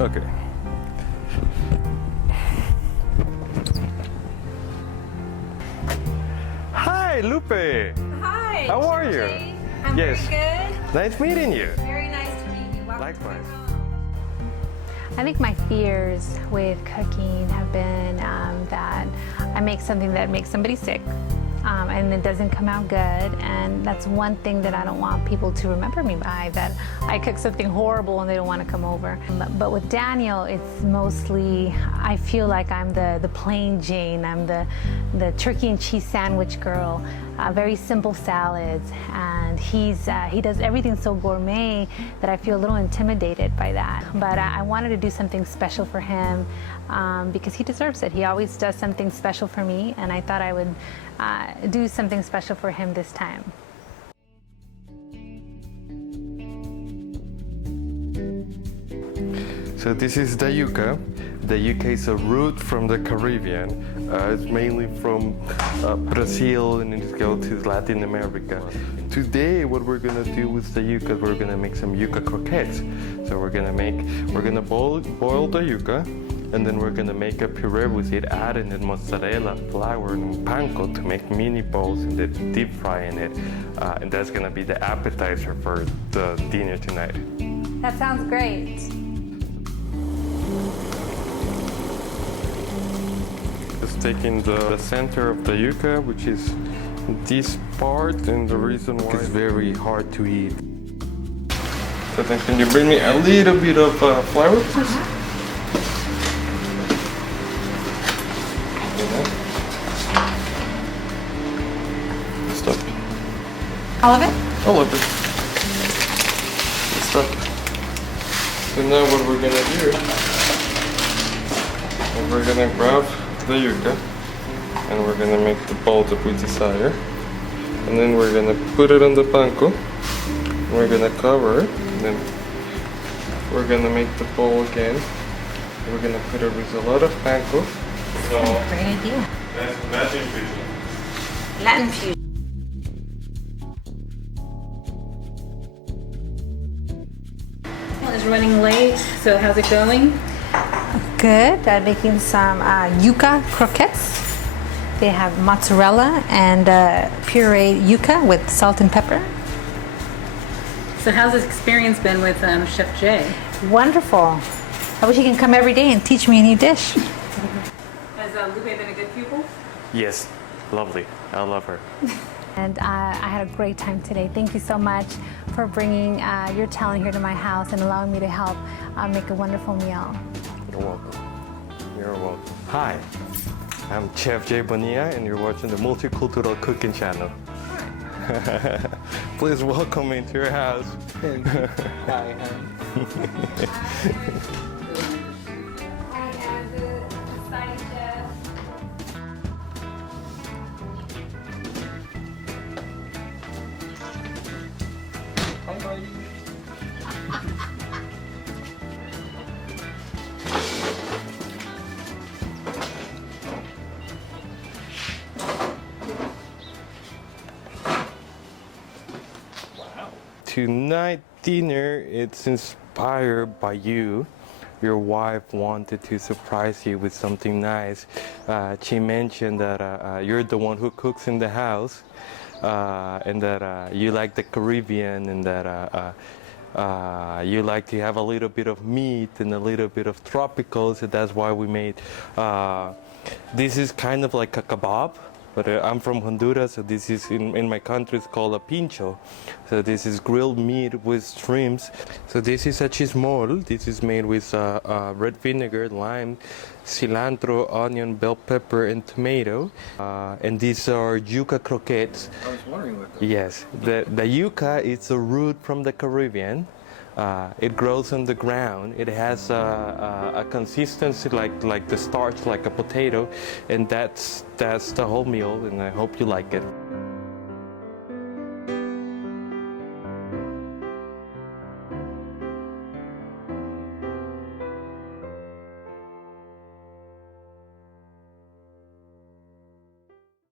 Okay. Hi, Lupe. Hi. How are you? Jay. I'm Yes. very good. Nice meeting you. Very nice to meet you. Welcome Likewise. to my home. I think my fears with cooking have been that I make something that makes somebody sick and it doesn't come out good, and that's one thing that I don't want people to remember me by, that I cook something horrible and they don't want to come over. But with Daniel, it's mostly, I feel like I'm the plain Jane. I'm the turkey and cheese sandwich girl, very simple salads, and he does everything so gourmet that I feel a little intimidated by that. But I wanted to do something special for him because he deserves it. He always does something special for me, and I thought I would do something special for him this time. So this is the yucca. The yucca is a root from the Caribbean. It's mainly from Brazil, and it goes to Latin America. Today, what we're gonna do with the yucca, we're gonna make some yucca croquettes. So we're gonna boil the yucca, and then we're gonna make a puree with it, adding in mozzarella, flour, and panko to make mini balls and then deep fry in it. And that's gonna be the appetizer for the dinner tonight. That sounds great. Just taking the center of the yucca, which is this part, and the reason why it's very hard to eat. So then can you bring me a little bit of flour, please? Stop. All of it? All of it. Stop. So now what we're gonna do is we're gonna grab the yucca and we're gonna make the ball that we desire, and then we're gonna put it on the panko, and we're gonna cover it, and then we're gonna make the ball again. We're gonna put it with a lot of panko. So Great idea. that's Latin fusion. Latin fusion. Is running late, so how's it going? Good. I'm making some yucca croquettes. They have mozzarella and pureed yucca with salt and pepper. So how's this experience been with Chef Jay? Wonderful. I wish he can come every day and teach me a new dish. Has Lupe been a good pupil? Yes, lovely. I love her. And I had a great time today. Thank you so much for bringing your talent here to my house and allowing me to help make a wonderful meal. You're welcome. You're welcome. Hi, I'm Chef Jay Bonilla, and you're watching the Multicultural Cooking Channel. Please welcome me to your house. Thank you. Hi, I am the side chef. Hi, buddy. Tonight dinner, it's inspired by you. Your wife wanted to surprise you with something nice. She mentioned that you're the one who cooks in the house, and that you like the Caribbean, and that you like to have a little bit of meat and a little bit of tropical, so that's why we made this is kind of like a kebab, but I'm from Honduras, so this is in my country it's called a pincho. So this is grilled meat with shrimps. So this is a chismol. This is made with red vinegar, lime, cilantro, onion, bell pepper, and tomato. And these are yucca croquettes. I was wondering what Yes, the yucca is a root from the Caribbean. It grows on the ground. It has a consistency like the starch, like a potato, and that's the whole meal. And I hope you like it.